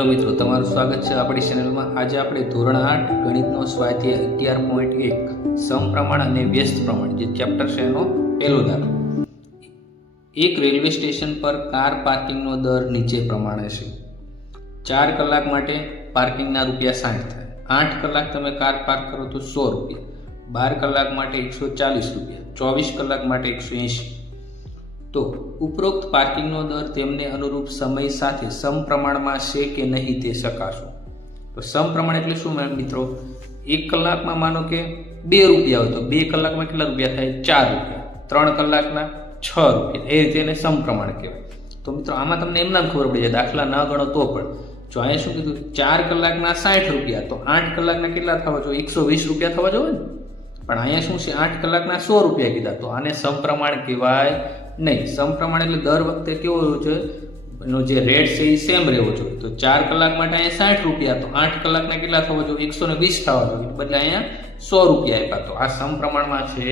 Hello મિત્રો, તમારું સ્વાગત છે આપણી ચેનલમાં। આજે આપણે ધોરણ 8 ગણિતનો સ્વાધ્યાય 11.1 સમપ્રમાણ અને વ્યસ્ત પ્રમાણ જે ચેપ્ટર છે એનો પહેલો દાખલો। એક રેલવે સ્ટેશન પર કાર પાર્કિંગનો દર નીચે પ્રમાણે છે। 4 કલાક માટે પાર્કિંગના રૂપિયા 60 થાય। 8 કલાક તમે કાર પાર્ક કરો તો 100 રૂપિયા, 12 કલાક માટે 140 રૂપિયા, 24 કલાક માટે 180। તો ઉપરોક્ત પાર્કિંગનો દર તેમને અનુરૂપ સમય સાથે સમપ્રમાણમાં છે કે નહીં તે ચકાસો। તો સમપ્રમાણ એટલે શું મિત્રો? 1 કલાકમાં માનો કે 2 રૂપિયા હોય તો 2 કલાકમાં કેટલા રૂપિયા થાય? 4 રૂપિયા। 3 કલાકના 6 રૂપિયા। એ રીતે એને સમપ્રમાણ કહેવાય। તો મિત્રો આમાં તમને એમ નામ ખબર પડી જાય, દાખલા ન ગણો તો પણ જો અહીંયા શું કીધું, 4 કલાકના 60 રૂપિયા, તો 8 કલાકના કેટલા થવા જોઈએ? 120 રૂપિયા થવા જોઈએ ને। પણ અહીંયા શું છે, 8 કલાકના 100 રૂપિયા કીધા, તો આને સમપ્રમાણ કહેવાય નહીં। સમપ્રમાણ એટલે દર વખતે કેવો હોવો જોઈએ, એનો જે રેટ છે એ સેમ રહેવો જોઈએ। તો 4 કલાક માટે અહીંયા 60 રૂપિયા, તો 8 કલાકના કેટલા થવા જોઈએ? 120 થવા જોઈએ, બદલે અહીંયા 100 રૂપિયા આપ્યા, તો આ સમપ્રમાણમાં છે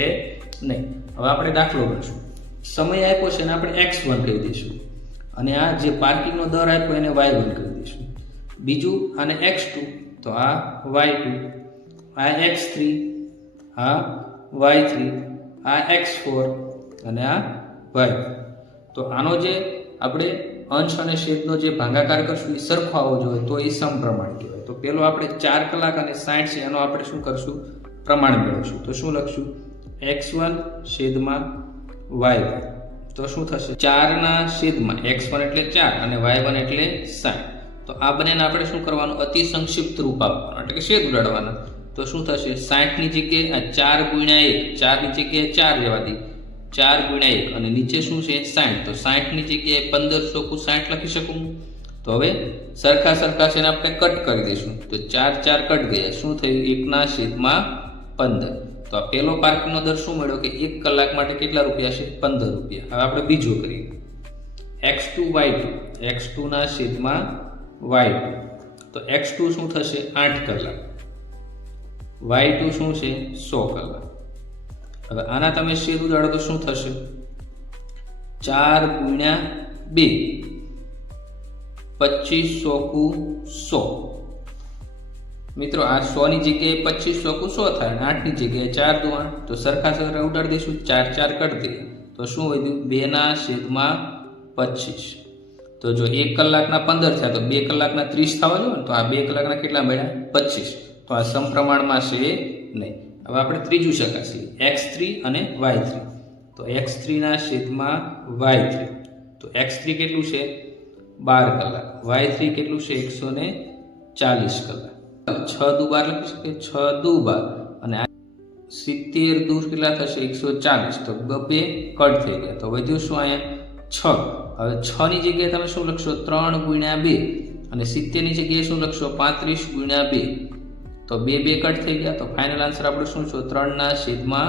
નહીં। હવે આપણે દાખલો ગણશું। સમય આપ્યો છે ને આપણે x1 કહી દઈશું, અને આ જે પાર્કિંગનો દર આપ્યો એને y1 કહી દઈશું। બીજું આને x2, તો આ y2, આ x3, આ y3, આ x4 અને આ y। તો આનો જે આપણે અંશ અને છેદનો જે ભાગાકાર કરશું એ સરખો આવવો જોઈએ, તો એ સમપ્રમાણ કહેવાય। તો પેલો આપણે 4 કલાક અને 60 છે એનો આપણે શું કરશું? પ્રમાણ મેળવશું। તો શું લખશું? x1 છેદમાં y1, તો શું થશે? 4 ના છેદમાં x1 એટલે 4 અને y1 એટલે 60। તો આ બંનેને આપણે શું કરવાનું? અતિ સંક્ષિપ્ત રૂપ આપવાનું, એટલે કે છેદ ઉડાડવાના। તો શું થશે? 60 ની જગ્યાએ આ 4 ગુણ્યા 1, 4 ની જગ્યાએ 4 લેવા દી, 4 ગુણ્યા 1, અને નીચે શું છે? 60। તો 60 ની જગ્યાએ 15 ચોકું 60 લખી શકું। તો હવે સરખા છે ને આપણે કટ કરી દઈશું। તો 4 4 કટ ગયા, શું થયું? 1 ના છેદમાં 15। તો આ પહેલો પાર્કિંગનો દર શું મળ્યો કે 1 કલાક માટે કેટલા રૂપિયા છે? 15 રૂપિયા। હવે આપણે બીજો કરીએ, x2 y2, x2 ના છેદમાં y2, તો x2 શું થશે? 8 કલાક, y2 શું છે? 100 કલાક। હવે આના તમે છેદ ઉડાડો તો શું થશે? 4 ગુણ્યા 2, 25 ચોકું 100। મિત્રો આ 100 ની જગ્યાએ 25 ચોકું 100 થાય, અને 8 ની જગ્યાએ 4 દુ 8, તો સરખા ઉડાડી દઈશું। 4 4 કરી દઈએ, તો શું વધ્યું? 2 ના છેદમાં 25। તો જો 1 કલાકના 15 થયા, તો 2 કલાકના 30 થવા જોઈએ ને, તો આ 2 કલાકના કેટલા મળ્યા? 25। તો આ સમપ્રમાણમાં છે નહીં। હવે આપણે ત્રીજું ચકાસીએ, x3 અને y3। તો x3 ના છેદમાં y3, તો x3 કેટલું છે? 12 કલાક, y3 કેટલું છે? 140 કલાક। 6 દુ 12 લખી શકીએ, 6 દુ 12, અને 70 દૂર કેટલા થશે? 140। તો 2 કટ થઈ ગયા, તો વધ્યું શું? અહીંયા 6। હવે 6 ની જગ્યાએ તમે શું લખશો? 3 ગુણ્યા 2, અને 70 ની જગ્યાએ શું લખશો? 35 ગુણ્યા 2, તો 2 કટ થઈ ગયા। તો ફાઇનલ આન્સર આપણો શું છે? 3 ના છેદમાં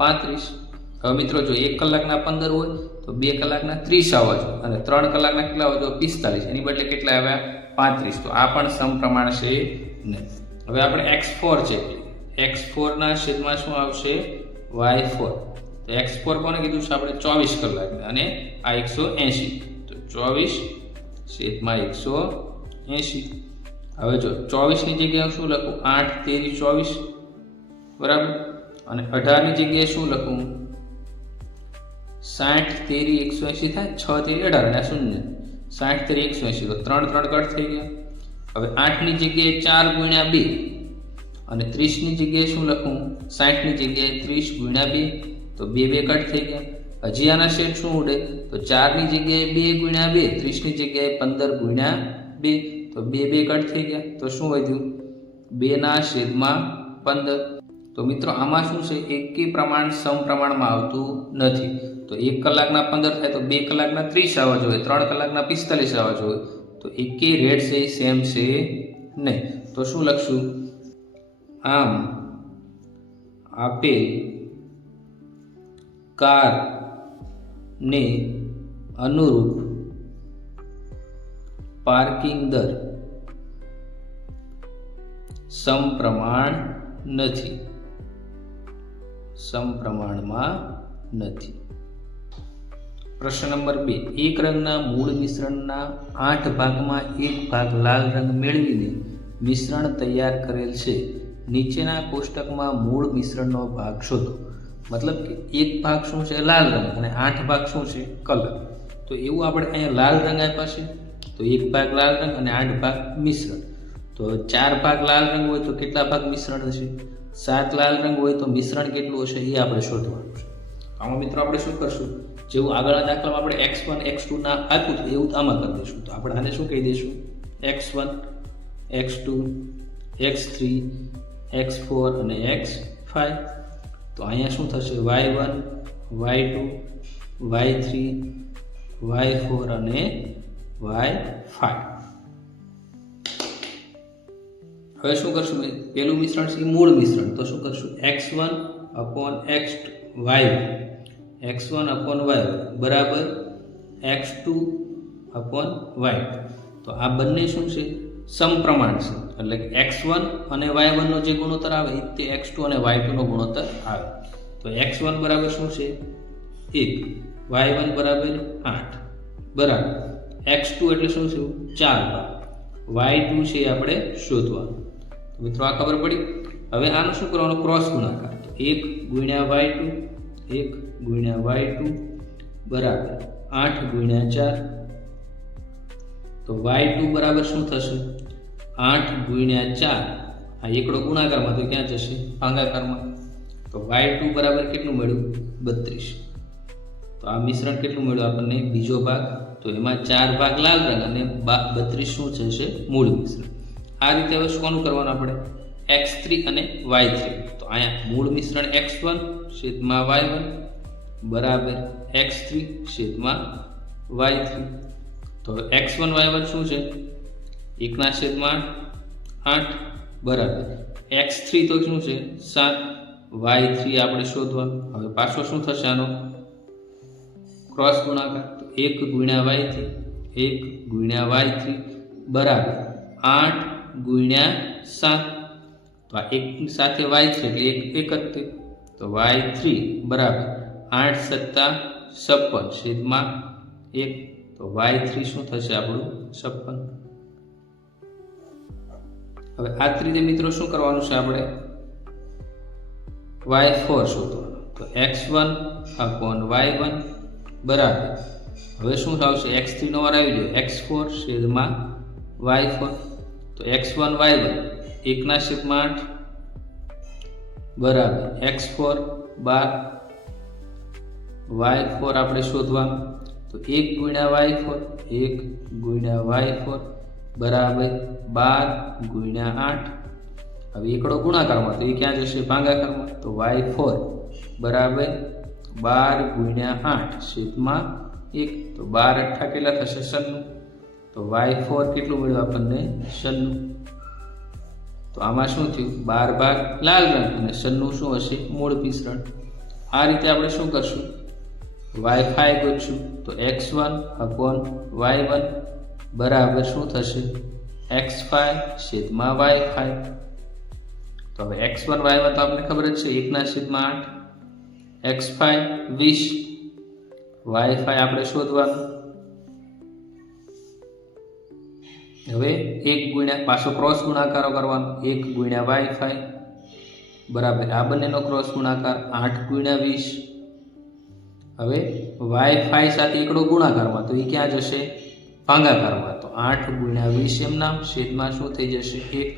35। હવે મિત્રો જો 1 કલાકના 15 હોય તો 2 કલાકના 30 આવવા જોઈએ, અને 3 કલાકના કેટલા આવવા જોઈએ? 45, એની બદલે કેટલા આવ્યા? 35। તો આ પણ સમપ્રમાણ છે નહીં। હવે આપણે x4 છે, x4 ના છેદમાં શું આવશે? y4। તો x4 કોને કીધું છે આપણે? 24 કલાક, અને આ 180, તો 24 છેદમાં 180। હવે જો 24 ની જગ્યાએ શું લખું? 8 તેરી 24, બરાબર, અને 18 ની જગ્યાએ શું લખું? 60 તેરી 180 થાય, 6 તેરી 18, અને આ શૂન્ય, 60 તેરી 180, તો 3 3 કટ થઈ ગયા। હવે 8 ની જગ્યાએ 4 ગુણ્યા 2, અને 30 ની જગ્યાએ શું લખું? 60 ની જગ્યાએ 30 ગુણ્યા 2, તો 2 કટ થઈ ગયા। હજી આના છેદ શું ઉડે? તો 4 ની જગ્યાએ 2 ગુણ્યા 2, 30 ની જગ્યાએ 15 ગુણ્યા 2, તો 2 કટ થઈ ગયા। તો શું વધ્યું? 2 ના છેદમાં 15। તો મિત્રો આમાં શું છે? એકી પ્રમાણ સમપ્રમાણમાં આવતું નથી। તો 1 કલાકના 15 થાય તો 2 કલાકના 30 આવવા જોઈએ, 3 કલાકના 45 આવવા જોઈએ, તો એકી રેટ છે સેમ છે નહીં। તો શું લખશું? આમ આપેલ કાર ને અનુરૂપ પાર્કિંગ દર સમપ્રમાણ નથી, સમપ્રમાણમાં નથી। પ્રશ્ન નંબર 2, એક રંગના મૂળ મિશ્રણના 8 ભાગમાં એક ભાગ લાલ રંગ મેળવીને મિશ્રણ તૈયાર કરેલ છે. નીચેના કોષ્ટકમાં મૂળ મિશ્રણનો ભાગ શોધો. મતલબ કે એક ભાગ શું છે? લાલ રંગ, અને 8 ભાગ શું છે? કલર. તો એવું આપણે અહીંયા લાલ રંગ આપ્યા છે, તો એક ભાગ લાલ રંગ અને 8 ભાગ મિશ્રણ. તો 4 ભાગ લાલ રંગ હોય તો કેટલા ભાગ મિશ્રણ હશે? 7 લાલ રંગ હોય તો મિશ્રણ કેટલું હશે એ આપણે શોધવાનું છે. આમાં મિત્રો આપણે શું કરશું? જેવું આગળના દાખલામાં આપણે x1 x2 ના આપ્યું હતું એવું આમાં કરી દઈશું. તો આપણે આને શું કહી દઈશું? x1 x2 x3 x4 અને x5. તો અહીંયા શું થશે? y1 y2 y3 y4 અને y5. હવે શું કરશું? પેલું મિશ્રણ છે મૂળ મિશ્રણ. તો શું કરશું? x1 upon x2 y1 x1 upon y1 બરાબર x2 upon y2. તો આ બંને શું છે? સમપ્રમાણ છે. એટલે કે x1 અને y1 નો જે ગુણોત્તર આવે તે x2 અને y2 નો ગુણોત્તર આવે. તો x1 બરાબર શું છે? 1, y1 બરાબર 8 બરાબર x2 એટલે શું છે? 4 ભાગ, y2 છે આપણે શોધવાનું. તો મિત્રો આ ખબર પડી. હવે આનું શું કરવાનું? ક્રોસ ગુણાકાર. તો 1 ગુણ્યા y2 1 ગુણ્યા y2 બરાબર 8 ગુણ્યા 4. તો y2 બરાબર શું થશે? 8 ગુણ્યા 4. આ એકડો ગુણાકારમાં તો ક્યાં જશે? ભાગાકારમાં. તો y2 બરાબર કેટલું મળ્યું? 32. તો આ મિશ્રણ કેટલું મળ્યું આપણને? બીજો ભાગ. તો એમાં 4 ભાગ લાલ રંગ અને 32 શું છે? મૂળ મિશ્રણ. આ રીતે હવે શું કરવાનું આપણે? x3 અને y3. તો અહીંયા મૂળ મિશ્રણ x1 છેદમાં y1 બરાબર x3 છેદમાં y3. તો x1 y1 શું છે? 1/8 બરાબર x3 તો શું છે? 7, y3 આપણે શોધવાનું. હવે પાછો શું થશે આનો? ક્રોસ ગુણાકાર. તો 1 ગુણ્યા y3 1 ગુણ્યા y3 બરાબર 8 ગુણ્યા 7. તો આ એક સાથે y3 એટલે 1 તો y3 બરાબર 8 સત્તા 56 છેદમાં 1. તો y3 શું થશે આપણું? 56. હવે આ જ રીતે મિત્રો શું કરવાનું છે આપણે? y4 શોધવાનું. તો x1 upon y1 બરાબર હવે શું આવશે? x3 નો વાર આવી ગયો x4 છેદમાં y4. તો x1 y1 1/8 બરાબર x4 12 y4 આપણે શોધવાનું. તો 1 ગુણ્યા y4 1 ગુણ્યા y4 બરાબર 12 ગુણ્યા 8. હવે એકડો ગુણાકારમાં તો એ ક્યાં જશે? ભાગાકારમાં. તો y4 બરાબર 12 ગુણ્યા 8 છેદમાં 1. તો 12 8 કેટલા થશે? 96. તો y4 કેટલું મળ્યું આપણને? 96. તો આમાં શું થયું? 12 ભાગ લાલ રંગ અને 96 શું હશે? મૂળ મિશ્રણ. આ રીતે આપણે શું કરશું? y5 ગોતશું. તો x1 upon y1 બરાબર શું થશે? x5 છેદમાં y5. તો હવે x1 y1 તો આપણે ખબર જ છે 1/8 x5 20 y5 આપણે શોધવાનું. હવે 1 ગુણ્યા પાછો ક્રોસ ગુણાકારો કરવાનો. 1 ગુણ્યા y5 બરાબર આ બંનેનો ક્રોસ ગુણાકાર 8 ગુણ્યા 20. હવે y5 સાથે એકડો ગુણાકારમાં તો એ ક્યાં જશે? ભાગાકારમાં. તો 8 ગુણ્યા 20 એમ નામ છેદમાં શું થઈ જશે? 1.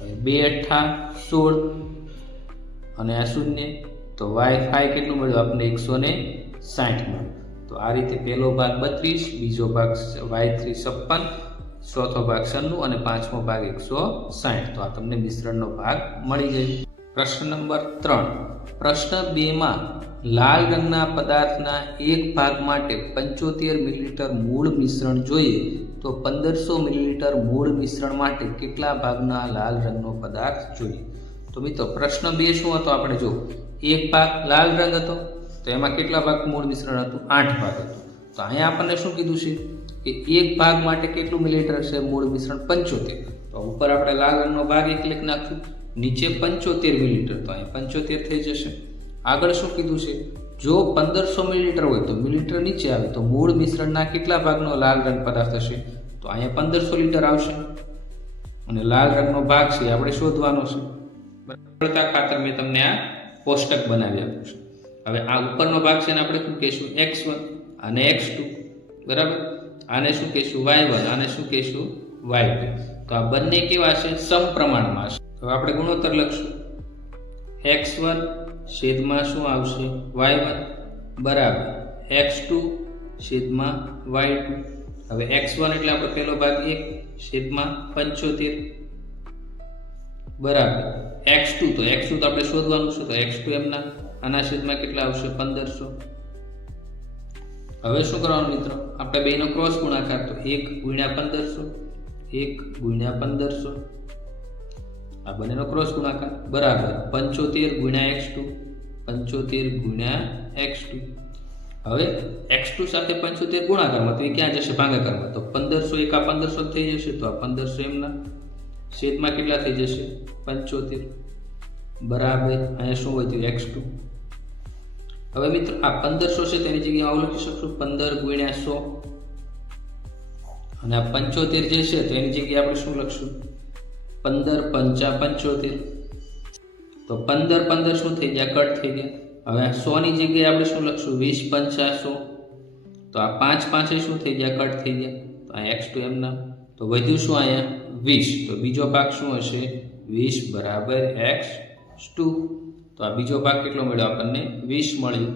હવે 2 8 16 અને આ 0. તો y5 કેટલું મળ્યું આપણને? 160 મળ્યું. તો આ રીતે પહેલો ભાગ 32, બીજો ભાગ y3 56, ચોથો ભાગ 96 અને પાંચમો ભાગ 160. તો આ તમને મિશ્રણનો ભાગ મળી ગયો. પ્રશ્ન નંબર 3. પ્રશ્ન 2 માં લાલ રંગના પદાર્થના એક ભાગ માટે 75 મિલીલીટર મૂળ મિશ્રણ જોઈએ તો 1500 મિલીલીટર મૂળ મિશ્રણ માટે કેટલા ભાગના લાલ રંગનો પદાર્થ જોઈએ? તો મિત્રો પ્રશ્ન 2 શું હતો? આપણે જો એક ભાગ લાલ રંગ હતો તો એમાં કેટલા ભાગ મૂળ મિશ્રણ હતું? 8 ભાગ હતું. તો અહીંયા આપણને શું કીધું છે કે એક ભાગ માટે કેટલું મિલીલીટર છે મૂળ મિશ્રણ? 75. તો ઉપર આપણે લાલ રંગનો ભાગ 1 લખી નાખ્યું, નીચે 75 મિલીલીટર. તો અહીં 75 થઈ જશે. આગળ શું કીધું છે? જો 1500 મિલીલીટર હોય તો મિલીલીટર નીચે આવે તો મૂળ મિશ્રણના કેટલા ભાગનો લાલ રંગ પદાર્થ હશે? તો અહીંયા 1500 લીટર આવશે અને લાલ રંગનો ભાગ છે આપણે શોધવાનો છે. સરળતા ખાતર મેં તમને આ કોષ્ટક બનાવી આપ્યું છે. હવે આ ઉપરનો ભાગ છે ને આપણે શું કહીશું? x1 અને x2, બરાબર. આને શું કહીશું? y1, આને શું કહીશું? y2. તો આ બંને કેવા છે? સમપ્રમાણમાં છે. તો આપણે ગુણોત્તર લખશું. x1 છેદમાં શું આવશે? y1 બરાબર x2 છેદમાં y2. હવે x1 એટલે આપણો પહેલો ભાગ 1 છેદમાં 75 બરાબર x2 તો આપણે શોધવાનું છે. તો x2 એમના આના છેદમાં કેટલા આવશે? 1500. હવે શું કરવાનું મિત્રો? આપણે બેનો ક્રોસ ગુણાકાર, તો 1 ગુણ્યા 1500, 1 ગુણ્યા 1500, આ બંનેનો ક્રોસ ગુણાકાર બરાબર 75 ગુણ્યા x2, 75 ગુણ્યા x2. હવે x2 સાથે 75 ગુણાકારમાં, તો એ ક્યાં જશે? ભાગાકારમાં. તો 1500 એકા 1500 થઈ જશે. તો આ 1500 એમના છેદમાં કેટલા થઈ જશે? 75 બરાબર અહીંયા શું વધ્યું? x2. હવે મિત્રો આ 1500 છે તેની જગ્યાએ આવું લખી શકશું 15 ગુણ્યા 100 અને આ 75 જે છે તો એની જગ્યાએ આપણે શું લખશું? 15 પંચા 75. તો 15 શું થઈ ગયા? કટ થઈ ગયા. હવે આ 100 ની જગ્યાએ આપણે શું લખશું? 20 પંચા 100. તો આ 5 5 શું થઈ ગયા? કટ થઈ ગયા. તો આ x2 એમના. તો વધ્યું શું અહીંયા? 20. તો બીજો ભાગ શું હશે? 20 બરાબર x2. તો આ બીજો ભાગ કેટલો મળ્યો આપણને? 20 મળ્યો.